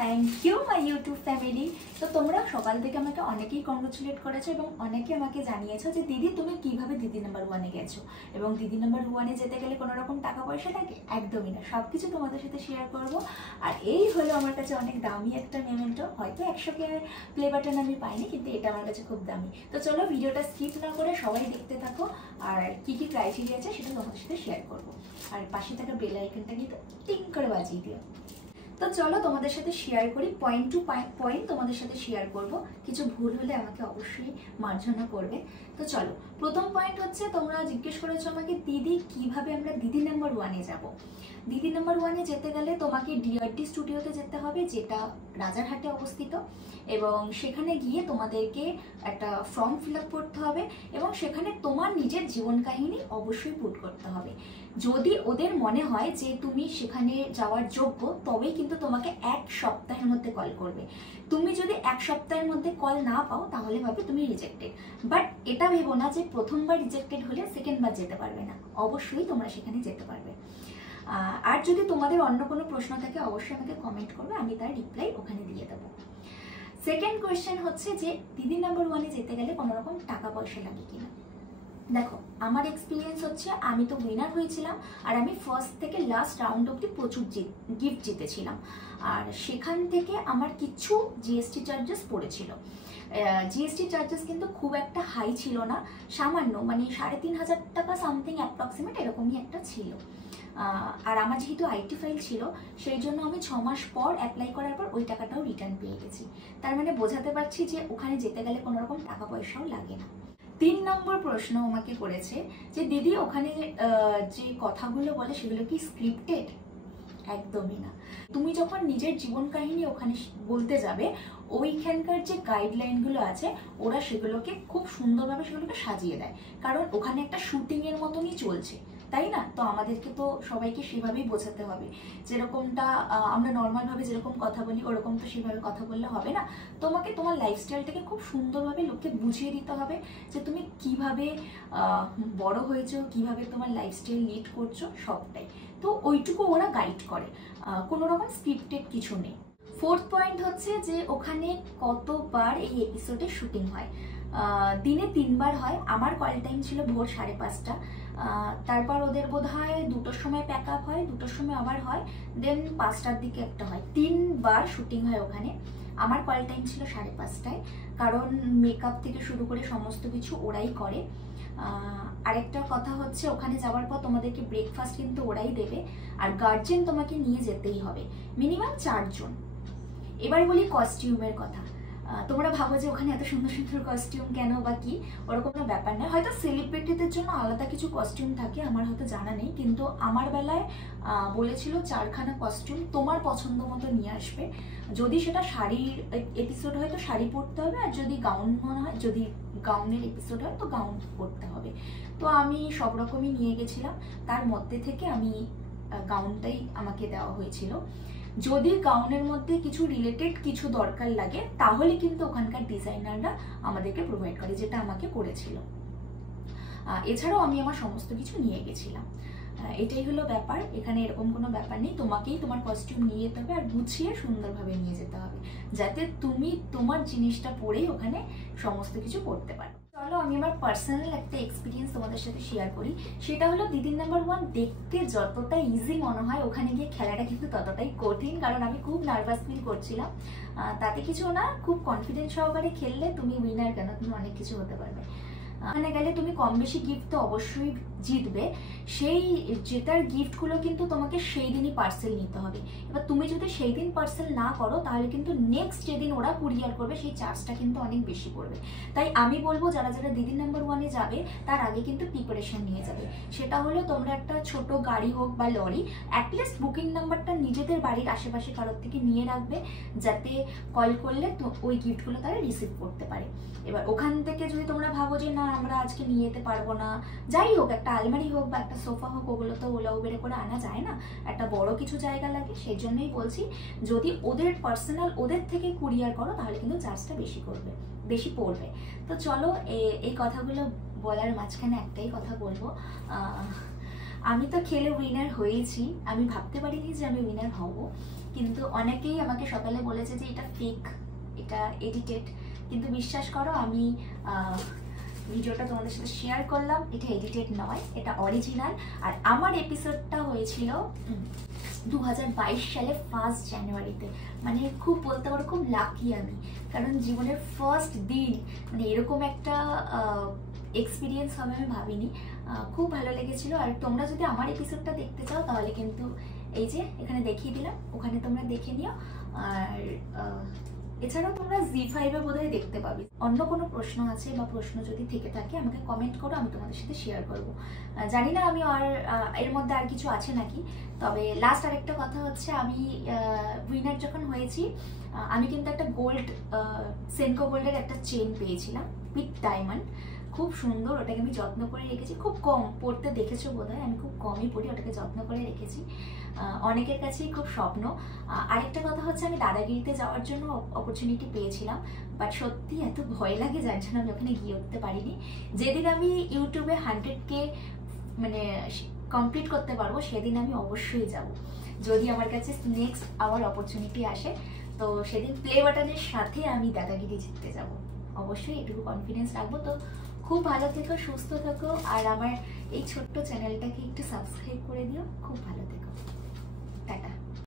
Thank you my YouTube family. তো তোমরা সকাল থেকে আমাকে অনেকেই কংগ্রেচুলেট করেছো এবং অনেকে আমাকে জানিয়েছো যে দিদি তুমি কিভাবে দিদি নাম্বার ওয়ানে গেছো এবং দিদি নাম্বার ওয়ানে যেতে গেলে কোনো রকম টাকা পয়সা লাগে? একদমই না, সব কিছু তোমাদের সাথে শেয়ার করব। আর এই হলো আমার কাছে অনেক দামি একটা মেমেন্টো। হয়তো 100K প্লে বাটন আমি পাইনি, কিন্তু এটা আমার কাছে খুব দামি। তো চলো ভিডিওটা স্কিপ না করে সবাই দেখতে থাকো, আর কি কি ক্রাইটেরিয়া আছে সেটা তোমাদের সাথে শেয়ার করবো। আর পাশে থাকা বেল আইকনটা কিন্তু টিং করে বাজিয়ে দিও। তো চলো তোমাদের সাথে শেয়ার করি, পয়েন্ট টু পয়েন্ট তোমাদের সাথে শেয়ার করব। কিছু ভুল হলে আমাকে অবশ্যই মার্জনা করবে। তো চলো, প্রথম পয়েন্ট হচ্ছে, তোমরা জিজ্ঞেস করেছো আমাকে দিদি কিভাবে আমরা দিদি নাম্বার ওয়ানে যাব। দিদি নাম্বার ওয়ানে যেতে গেলে তোমাকে ডিআরডি স্টুডিওতে যেতে হবে, যেটা রাজারহাটে অবস্থিত, এবং সেখানে গিয়ে তোমাদেরকে একটা ফর্ম ফিল আপ করতে হবে এবং সেখানে তোমার নিজের জীবন কাহিনী অবশ্যই পুট করতে হবে। যদি ওদের মনে হয় যে তুমি সেখানে যাওয়ার যোগ্য, তবেই কিন্তু তোমাকে 1 সপ্তাহের মধ্যে কল করবে। তুমি যদি 1 সপ্তাহের মধ্যে কল না পাও তাহলে ভাবে তুমি রিজেক্টেড। বাট এটা ভেবো না যে প্রথমবার রিজেক্টেড হলে সেকেন্ডবার যেতে পারবে না, অবশ্যই তোমরা সেখানে যেতে পারবে। আর যদি তোমাদের অন্য কোনো প্রশ্ন থাকে অবশ্যই আমাকে কমেন্ট করবে, আমি তার রিপ্লাই ওখানে দিয়ে দেবো। সেকেন্ড কোয়েশ্চেন হচ্ছে যে দিদি নাম্বার ওয়ানে যেতে গেলে কোনো রকম টাকা পয়সা লাগে কিনা। দেখো, আমার এক্সপিরিয়েন্স হচ্ছে, আমি তো উইনার হয়েছিলাম আর আমি ফার্স্ট থেকে লাস্ট রাউন্ড অব্দি প্রচুর গিফট জিতেছিলাম। আর সেখান থেকে আমার কিছু জিএসটি চার্জেস পড়েছিল। জিএসটি চার্জেস কিন্তু খুব একটা হাই ছিল না, সামান্য, মানে 3,500 টাকা সামথিং অ্যাপ্রক্সিমেট এরকমই একটা ছিল। আর আমার যেহেতু আইটি ফাইল ছিল, সেই জন্য আমি 6 মাস পর অ্যাপ্লাই করার পর ওই টাকাটাও রিটার্ন পেয়ে গেছি। তার মানে বোঝাতে পারছি যে ওখানে যেতে গেলে কোনো রকম টাকা পয়সাও লাগে না। 3 নম্বর প্রশ্ন আমাকে করেছে যে দিদি ওখানে যে কথাগুলো বলে সেগুলো কি স্ক্রিপ্টেড? একদমই না। তুমি যখন নিজের জীবন কাহিনী ওখানে বলতে যাবে, ওইখানকার যে গাইডলাইনগুলো আছে ওরা সেগুলোকে খুব সুন্দরভাবে সেগুলোকে সাজিয়ে দেয়, কারণ ওখানে একটা শুটিংয়ের মতনই চলছে, তাই না? তো আমাদেরকে তো সবাইকে সেভাবেই বোঝাতে হবে। যেরকমটা আমরা নর্মালভাবে যেরকম কথা বলি ওরকম তো সেভাবে কথা বললে হবে না। তোমাকে তোমার লাইফস্টাইলটাকে খুব সুন্দরভাবে লোককে বুঝিয়ে দিতে হবে যে তুমি কিভাবে বড় হয়েছো, কিভাবে তোমার লাইফস্টাইল লিড করছো, সবটাই। তো ওইটুকু ওরা গাইড করে, কোনো রকম স্ক্রিপ্টেড কিছু নেই। ফোর্থ পয়েন্ট হচ্ছে যে ওখানে কতবার এই এপিসোডে শুটিং হয়। দিনে 3 বার হয়। আমার কল টাইম ছিল ভোর 5:30টা, তারপর ওদের বোধ হয় 2টোর সময় প্যাক আপ হয়, 2টোর সময় আবার হয়, দেন 5টার দিকে একটা হয়। 3 বার শুটিং হয় ওখানে। আমার কল টাইম ছিল 5:30টায়, কারণ মেকআপ থেকে শুরু করে সমস্ত কিছু ওরাই করে। আরেকটা কথা হচ্ছে, ওখানে যাওয়ার পর তোমাদেরকে ব্রেকফাস্ট কিন্তু ওরাই দেবে, আর গার্জেন তোমাকে নিয়ে যেতেই হবে, মিনিমাম 4 জন। এবার বলি কস্টিউমের কথা। তোমরা ভাবো যে ওখানে এত সুন্দর সুন্দর কস্টিউম কেন বা কি, ওরকম কোনো ব্যাপার নয়। হয়তো সেলিব্রিটিদের জন্য আলাদা কিছু কস্টিউম থাকে, আমার হয়তো জানা নেই, কিন্তু আমার বেলায় বলেছিল 4খানা কস্টিউম তোমার পছন্দ মতো নিয়ে আসবে। যদি সেটা শাড়ির এপিসোড হয় তো শাড়ি পরতে হবে, আর যদি গাউন মনে হয়, যদি গাউনের এপিসোড হয় তো গাউন পরতে হবে। তো আমি সব রকমই নিয়ে গেছিলাম, তার মধ্যে থেকে আমি গাউনটাই আমাকে দেওয়া হয়েছিল। যদি গাউনের মধ্যে কিছু রিলেটেড কিছু দরকার লাগে তাহলে কিন্তু ওখানকার ডিজাইনাররা আমাদেরকে প্রোভাইড করে, যেটা আমাকে করেছিল। এছাড়াও আমি আমার সমস্ত কিছু নিয়ে গেছিলাম। এটাই হলো ব্যাপার। এখানে এরকম কোনো ব্যাপার নেই, তোমাকেই তোমার কস্টিউম নিয়ে যেতে হবে আর গুছিয়ে সুন্দরভাবে নিয়ে যেতে হবে, যাতে তুমি তোমার জিনিসটা পরেই ওখানে সমস্ত কিছু করতে পারো। চলো আমি আমার পার্সোনাল একটা এক্সপিরিয়েন্স তোমাদের সাথে শেয়ার করি। সেটা হলো দিদি নাম্বার ওয়ান দেখতে যতটা ইজি মনে হয়, ওখানে গিয়ে খেলাটা কিন্তু ততটাই কঠিন, কারণ আমি খুব নার্ভাস ফিল করছিলাম। তাতে কিছু না, খুব কনফিডেন্স সহকারে খেললে তুমি উইনার কেন, তুমি অনেক কিছু হতে পারবে। ওখানে গেলে তুমি কম বেশি গিফট তো অবশ্যই জিতবে, সেই জেতার গিফটগুলো কিন্তু তোমাকে সেই দিনই পার্সেল নিতে হবে। এবার তুমি যদি সেই দিন পার্সেল না করো তাহলে কিন্তু নেক্সট যেদিন ওরা কুরিয়ার করবে সেই চার্জটা কিন্তু অনেক বেশি পড়বে। তাই আমি বলবো যারা যারা দিদি নাম্বার ওয়ানে যাবে তার আগে কিন্তু প্রিপারেশন নিয়ে যাবে। সেটা হলো তোমরা একটা ছোট গাড়ি হোক বা লরি, অ্যাটলিস্ট বুকিং নাম্বারটা নিজেদের বাড়ির আশেপাশে কারোর থেকে নিয়ে রাখবে, যাতে কল করলে তো ওই গিফটগুলো তারা রিসিভ করতে পারে। এবার ওখান থেকে যদি তোমরা ভাবো যে না আমরা আজকে নিয়ে যেতে পারবো না, যাই হোক, একটা আলমারি হোক বা একটা সোফা হোক, ওগুলো তো ওলা উবেরে করে আনা যায় না, একটা বড় কিছু জায়গা লাগে। সেই জন্যই বলছি, যদি ওদের পার্সোনাল ওদের থেকে কুরিয়ার করো তাহলে কিন্তু চার্জটা বেশি পড়বে। তো চলো, এই কথাগুলো বলার মাঝখানে একটাই কথা বলবো, আমি তো খেলে উইনার হয়েছি। আমি ভাবতে পারিনি যে আমি উইনার হব, কিন্তু অনেকেই আমাকে সকালে বলেছে যে এটা ফেক, এটা এডিটেড, কিন্তু বিশ্বাস করো আমি ভিডিওটা তোমাদের সাথে শেয়ার করলাম, এটা এডিটেড নয়, এটা অরিজিনাল। আর আমার এপিসোডটা হয়েছিল 2022 সালে 1 জানুয়ারিতে। মানে খুব বলতে পারো খুব লাকি আমি, কারণ জীবনের ফার্স্ট দিন মানে এরকম একটা এক্সপিরিয়েন্স হবে আমি ভাবিনি। খুব ভালো লেগেছিল। আর তোমরা যদি আমার এপিসোডটা দেখতে চাও তাহলে কিন্তু এই যে এখানে দেখিয়ে দিলাম, ওখানে তোমরা দেখে নিও। আর এছাড়াও তোমরা জি5-এ বোধহয় দেখতে পাবে। অন্য কোনো প্রশ্ন আছে বা প্রশ্ন যদি থেকে থাকে আমাকে কমেন্ট করো, আমি তোমাদের সাথে শেয়ার করবো। জানি না আমি আর এর মধ্যে আর কিছু আছে নাকি। তবে লাস্ট আরেকটা কথা হচ্ছে, আমি উইনার যখন হয়েছি আমি কিন্তু একটা গোল্ড সেনকো গোল্ডের একটা চেন পেয়েছিলাম উইথ ডায়মন্ড, খুব সুন্দর। ওটাকে আমি যত্ন করে রেখেছি, খুব কম পড়তে দেখেছো বোধহয়, আমি খুব কমই পড়ি, ওটাকে যত্ন করে রেখেছি। অনেকের কাছেই খুব স্বপ্ন। আরেকটা কথা হচ্ছে, আমি দাদাগিরিতে যাওয়ার জন্য অপরচুনিটি পেয়েছিলাম, বাট সত্যি এত ভয় লাগে যার জন্য আমি ওখানে গিয়ে উঠতে পারিনি। যেদিন আমি ইউটিউবে 100K মানে কমপ্লিট করতে পারবো সেদিন আমি অবশ্যই যাব, যদি আমার কাছে নেক্সট আবার অপরচুনিটি আসে। তো সেদিন প্লে বাটনের সাথে আমি দাদাগিরি জিততে যাব, অবশ্যই এটুকু কনফিডেন্স রাখবো। তো খুব ভালো থেকো, সুস্থ থেকো, আর আমার এই ছোট্ট চ্যানেলটাকে একটু সাবস্ক্রাইব করে দিও। খুব ভালো থেকো, টাটা।